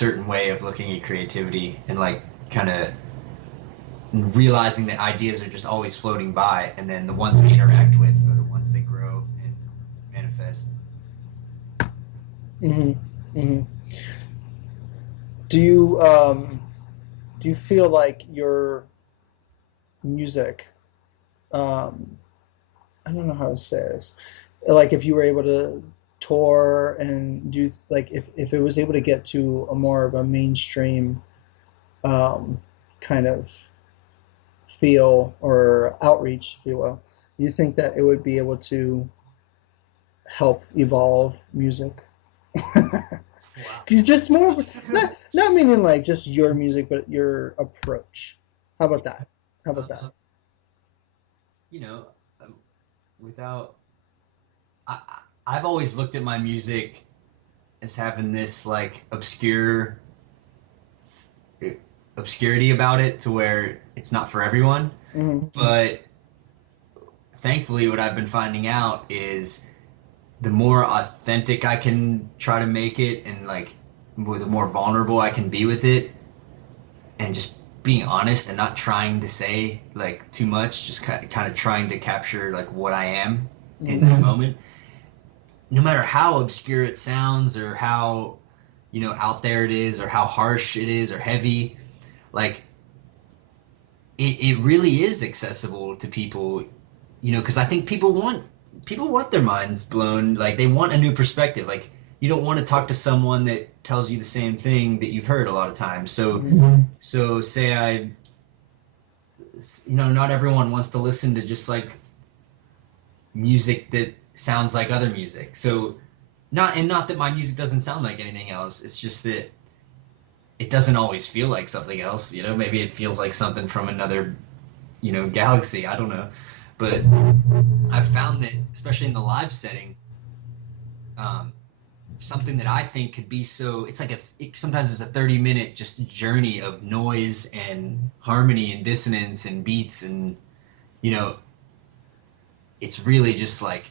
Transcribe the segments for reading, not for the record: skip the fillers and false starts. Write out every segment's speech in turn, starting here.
certain way of looking at creativity and like kind of realizing that ideas are just always floating by, and then the ones we interact with are the ones that grow and manifest. Hmm. Hmm. Do you do you feel like your music, um, I don't know how to say this, like if you were able to tour and do like if it was able to get to a more of a mainstream um, kind of feel or outreach, if you will, do you think that it would be able to help evolve music? Wow. Just more of, not meaning like just your music, but your approach. How about that? How about that? Uh, you know, um, without I've always looked at my music as having this like obscurity about it to where it's not for everyone. Hmm. But thankfully, what I've been finding out is the more authentic I can try to make it, and like the more vulnerable I can be with it, and just being honest and not trying to say like too much, just kind of trying to capture like what I am in that Hmm. moment. No matter how obscure it sounds or how, out there it is or how harsh it is or heavy, like it really is accessible to people, because I think people want their minds blown. Like they want a new perspective. Like you don't want to talk to someone that tells you the same thing that you've heard a lot of times. So Hmm. so say not everyone wants to listen to just like music that sounds like other music. So not that my music doesn't sound like anything else. It's just that it doesn't always feel like something else. Maybe it feels like something from another, galaxy. I don't know. But I've found that, especially in the live setting, um, something that I think could be so, it's like sometimes it's a 30-minute just journey of noise and harmony and dissonance and beats. And, you know, it's really just like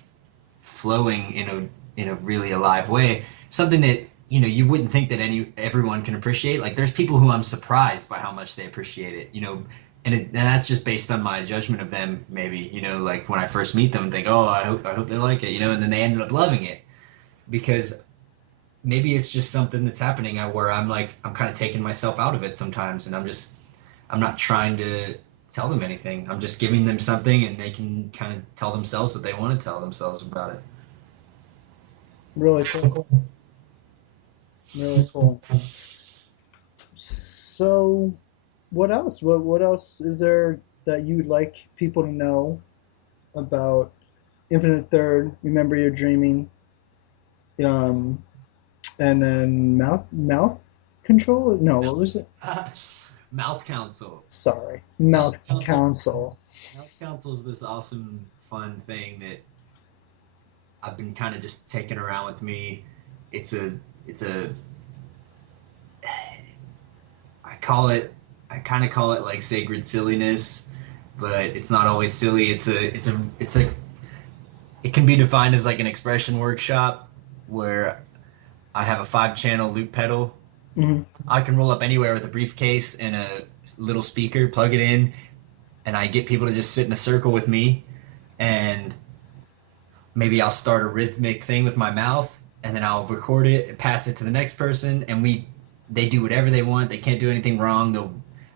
flowing in a really alive way. Something that, you wouldn't think that everyone can appreciate. Like there's people who I'm surprised by how much they appreciate it, and that's just based on my judgment of them, maybe, like when I first meet them and think, oh, I hope they like it, and then they ended up loving it because maybe it's just something that's happening where I'm kind of taking myself out of it sometimes, and I'm not trying to tell them anything. I'm just giving them something, and they can kind of tell themselves what they want to tell themselves about it. Really cool. Really cool. So, what else? What else is there that you'd like people to know about Infinite Third? Remember Your Dreaming, um, and then mouth control. No, what was it? Mouth Council. Sorry, Mouth Mouth Council. Council. Mouth Council is this awesome, fun thing that I've been kind of just taking around with me. It's a, it's a, I call it, I kind of call it like sacred silliness, but it's not always silly. It can be defined as like an expression workshop where I have a 5-channel loop pedal. Hmm. I can roll up anywhere with a briefcase and a little speaker, plug it in, and I get people to just sit in a circle with me, and maybe I'll start a rhythmic thing with my mouth, and then I'll record it and pass it to the next person, and they do whatever they want. They can't do anything wrong.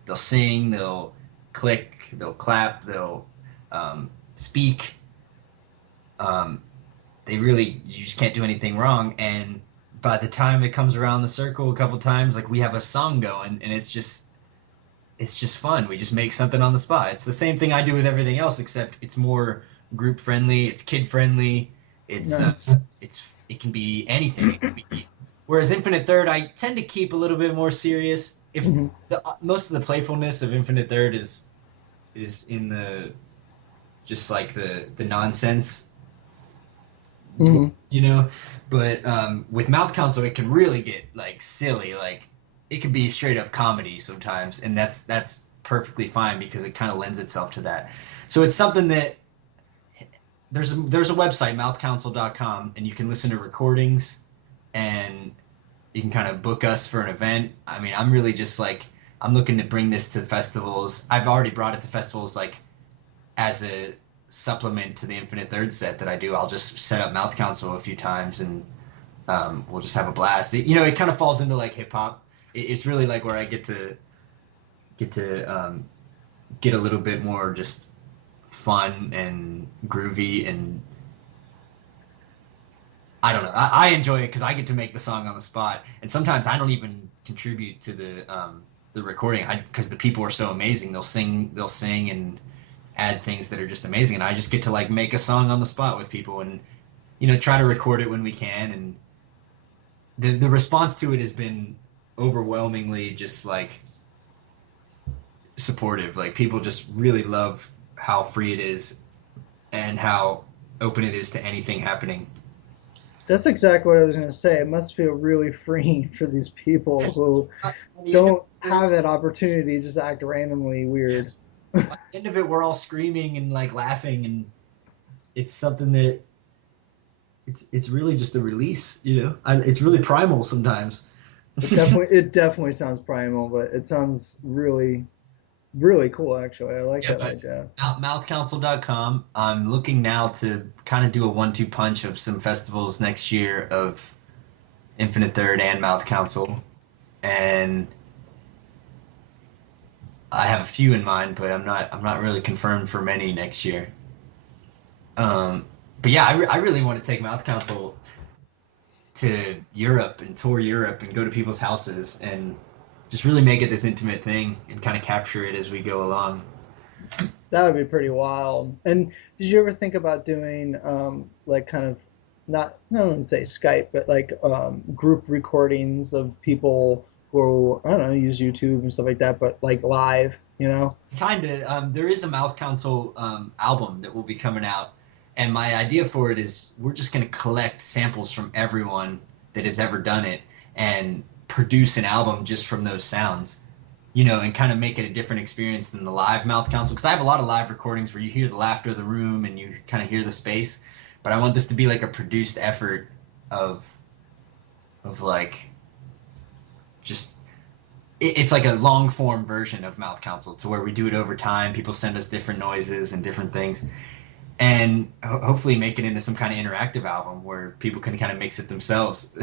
They'll sing, they'll click, they'll clap, they'll speak. Um, you just can't do anything wrong. And by the time it comes around the circle a couple times, like we have a song going, and it's just fun. We just make something on the spot. It's the same thing I do with everything else, except it's more group friendly. It's kid friendly. It's Nice. it can be anything. It can be. Whereas Infinite Third, I tend to keep a little bit more serious. If Hmm. most of the playfulness of Infinite Third is in the just like the nonsense, Hmm. but with Mouth Council, it can really get like silly. Like it can be straight up comedy sometimes, and that's perfectly fine because it kind of lends itself to that. So it's something that there's a website mouthcouncil.com, and you can listen to recordings and you can kind of book us for an event. I mean, I'm really just like I'm looking to bring this to festivals. I've already brought it to festivals like as a supplement to the Infinite Third set that I do. I'll just set up Mouth Council a few times and we'll just have a blast. It kind of falls into like hip hop. It's really like where I get to get a little bit more just fun and groovy, and I don't know. I enjoy it because I get to make the song on the spot, and sometimes I don't even contribute to the recording because the people are so amazing. They'll sing and add things that are just amazing, and I just get to like make a song on the spot with people, and try to record it when we can, and the response to it has been overwhelmingly just like supportive. Like people just really love how free it is and how open it is to anything happening. That's exactly what I was going to say. It must feel really freeing for these people who At the end of don't it, have that opportunity to just act randomly weird. by the end of it, we're all screaming and like laughing, and it's something that it's really just a release. It's really primal sometimes. It definitely sounds primal, but it sounds really really cool actually. I like Yeah, that but idea. mouthcouncil.com. I'm looking now to kind of do a one-two punch of some festivals next year of Infinite Third and Mouth Council, and I have a few in mind, but I'm not really confirmed for many next year. Um, but yeah, I really want to take Mouth Council to Europe and tour Europe and go to people's houses and just really make it this intimate thing and kind of capture it as we go along. That would be pretty wild. And did you ever think about doing like kind of not I wouldn't say Skype, but like group recordings of people who I don't know use YouTube and stuff like that, but like live, you know? Kind of. There is a Mouth Council album that will be coming out, and my idea for it is we're just going to collect samples from everyone that has ever done it and produce an album just from those sounds, and kind of make it a different experience than the live Mouth Council. Because I have a lot of live recordings where you hear the laughter of the room and you kind of hear the space, but I want this to be like a produced effort of like just it's like a long form version of Mouth Council to where we do it over time. People send us different noises and different things, and hopefully make it into some kind of interactive album where people can kind of mix it themselves.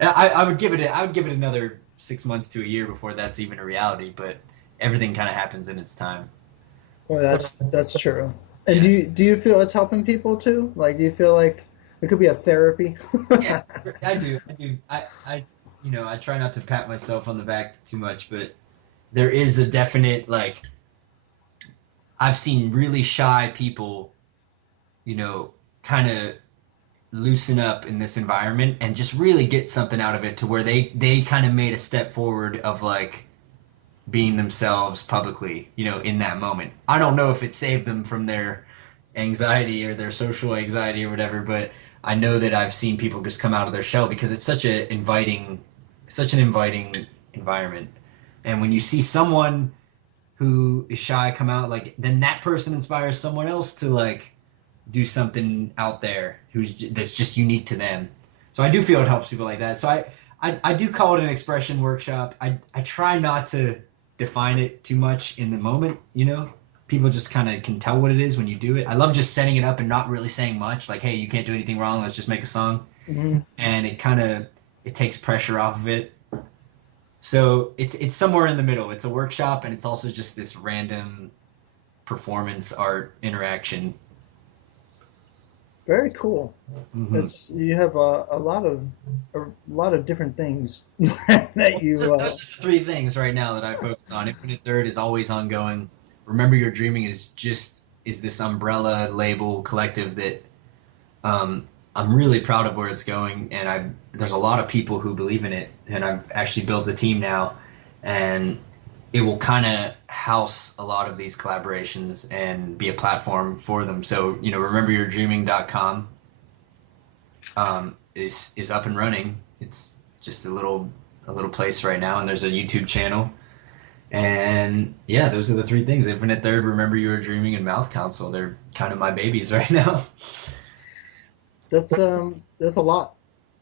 I would give it another 6 months to a year before that's even a reality, but everything kind of happens in its time. Well, that's true. And Yeah. do you feel it's helping people too? Like, do you feel like it could be a therapy? Yeah, I do. I do. I try not to pat myself on the back too much, but there is a definite like I've seen really shy people, kind of loosen up in this environment and just really get something out of it to where they kind of made a step forward of like being themselves publicly, in that moment. I don't know if it saved them from their anxiety or their social anxiety or whatever, but I know that I've seen people just come out of their shell because it's such an inviting environment. And when you see someone who is shy come out, like then that person inspires someone else to like do something out there that's just unique to them. So I do feel it helps people like that. So I do call it an expression workshop. I try not to define it too much in the moment. People just kind of can tell what it is when you do it. I love just setting it up and not really saying much. Like, hey, you can't do anything wrong. Let's just make a song, Mhm. and it takes pressure off of it. So it's somewhere in the middle. It's a workshop, and it's also just this random performance art interaction. Very cool. Hmm. It's you have a lot of different things that Well, you those are the three things right now that I focus on. Infinite Third is always ongoing. Remember Your Dreaming is this umbrella label collective that I'm really proud of where it's going, and there's a lot of people who believe in it, and I've actually built a team now, and it will kind of house a lot of these collaborations and be a platform for them. So, rememberyourdreaming.com is up and running. It's just a little place right now, and there's a YouTube channel. And yeah, those are the three things: Infinite Third, Remember You Were Dreaming, and Mouth Council. They're kind of my babies right now. that's a lot.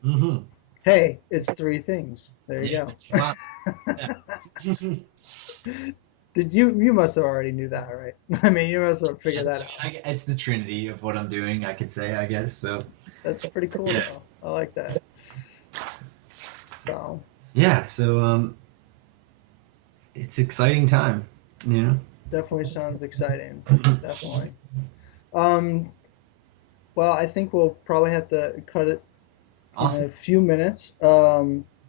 Hmm. Hey, it's three things. There you Yeah. go. Wow. Yeah. Did you must have already knew that, right? I mean, you must have figured Yes, that I out. mean, it's the trinity of what I'm doing, I could say, I guess. So, That's pretty cool yeah. though. I like that. So Yeah, so it's exciting time, you know? definitely sounds exciting. Definitely. Um, well, I think we'll probably have to cut it in Awesome. a few minutes.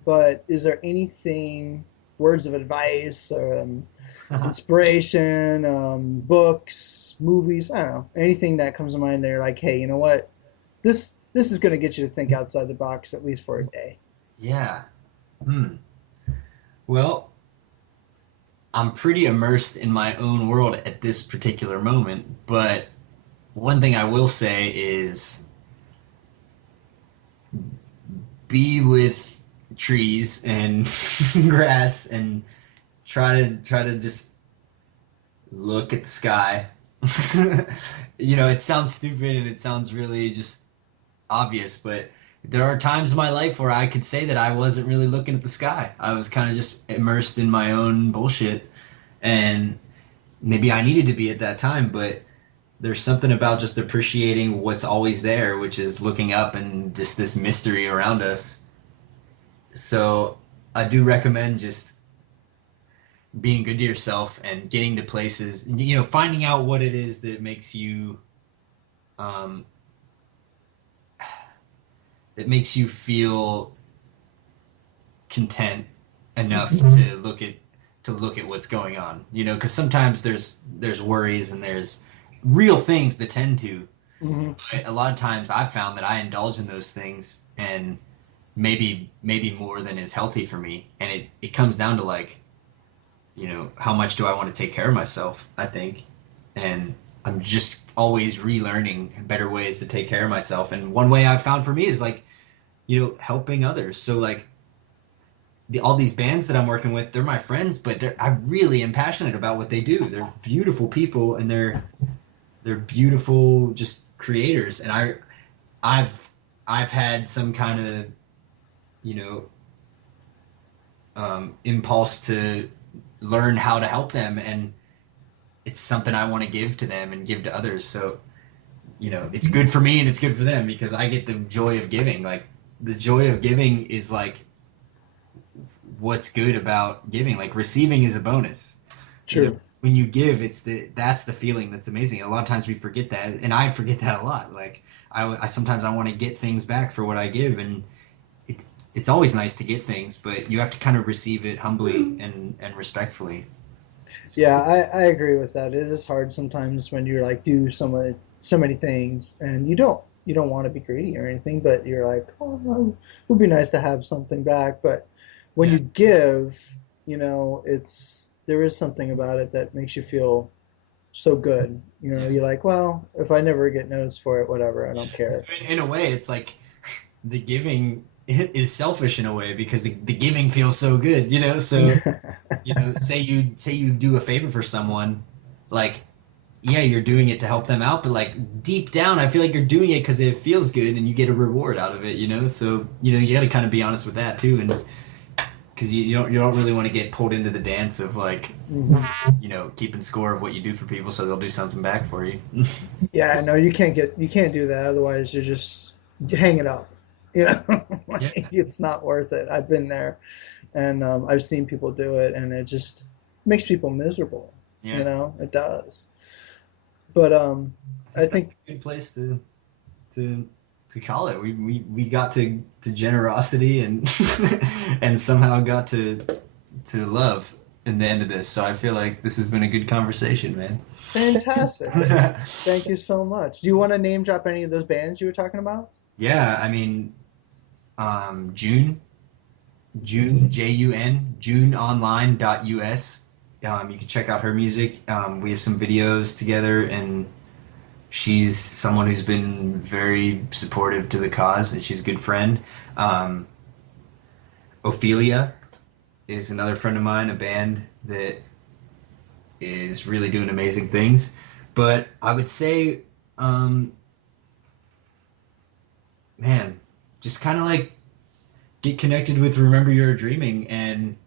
But is there anything, words of advice, inspiration, books, movies, I don't know, anything that comes to mind there, like, hey, you know what? This is going to get you to think outside the box at least for a day. Yeah. Hmm. Well, I'm pretty immersed in my own world at this particular moment, but one thing I will say is be with trees and grass and try to just look at the sky. It sounds stupid and it sounds really just obvious, but there are times in my life where I could say that I wasn't really looking at the sky. I was kind of just immersed in my own bullshit, and maybe I needed to be at that time, but there's something about just appreciating what's always there, which is looking up and just this mystery around us. So I do recommend just being good to yourself and getting to places, finding out what it is um, that makes you feel content enough to look at what's going on. Because sometimes there's worries and there's real things to tend to. Hmm. But a lot of times I've found that I indulge in those things, and maybe more than is healthy for me. And it comes down to, like, how much do I want to take care of myself, I think. And I'm just always relearning better ways to take care of myself. And one way I've found for me is, like, helping others. So, like, all these bands that I'm working with, they're my friends, but I really am passionate about what they do. They're beautiful people, and they're beautiful just creators. And I've I've had some kind of, you know impulse to learn how to help them, and it's something I want to give to them and give to others. So, it's good for me and it's good for them because I get the joy of giving. Like, the joy of giving is, like, what's good about giving. Like, receiving is a bonus. True. When you give, that's the feeling that's amazing. A lot of times we forget that, and I forget that a lot. Like, I sometimes I want to get things back for what I give, and it, it's always nice to get things, but you have to kind of receive it humbly and respectfully. Yeah, I agree with that. It is hard sometimes when you're like do so many things and you don't want to be greedy or anything, but you're like, oh, well, it would be nice to have something back. But when Yeah. you give, there is something about it that makes you feel so good. Yeah. You're like, well, if I never get noticed for it, whatever, I don't Yeah. So care. in a way, it's like the giving is selfish in a way because the giving feels so good. So, say you do a favor for someone, like, yeah, you're doing it to help them out, but, like, deep down, I feel like you're doing it because it feels good and you get a reward out of it. So, you got to kind of be honest with that too, and because you don't really want to get pulled into the dance of, like, Hmm. keeping score of what you do for people, so they'll do something back for you. Yeah, no, you can't do that. Otherwise, you just hang it up. Yeah, Like, it's not worth it. I've been there. And I've seen people do it, and it just makes people miserable. yeah. It does. But I I think that's think, a good place to to call it. We got to generosity and and somehow got to love in the end of this. So I feel like this has been a good conversation, man. fantastic. Thank you so much. Do you want to name drop any of those bands you were talking about? Yeah, I mean, June, Jun, juneonline.us. You can check out her music. We have some videos together, and she's someone who's been very supportive to the cause, and she's a good friend. Um, Ophelia is another friend of mine, a band that is really doing amazing things. But I would say, um, man, just kind of, like, get connected with Remember You're Dreaming and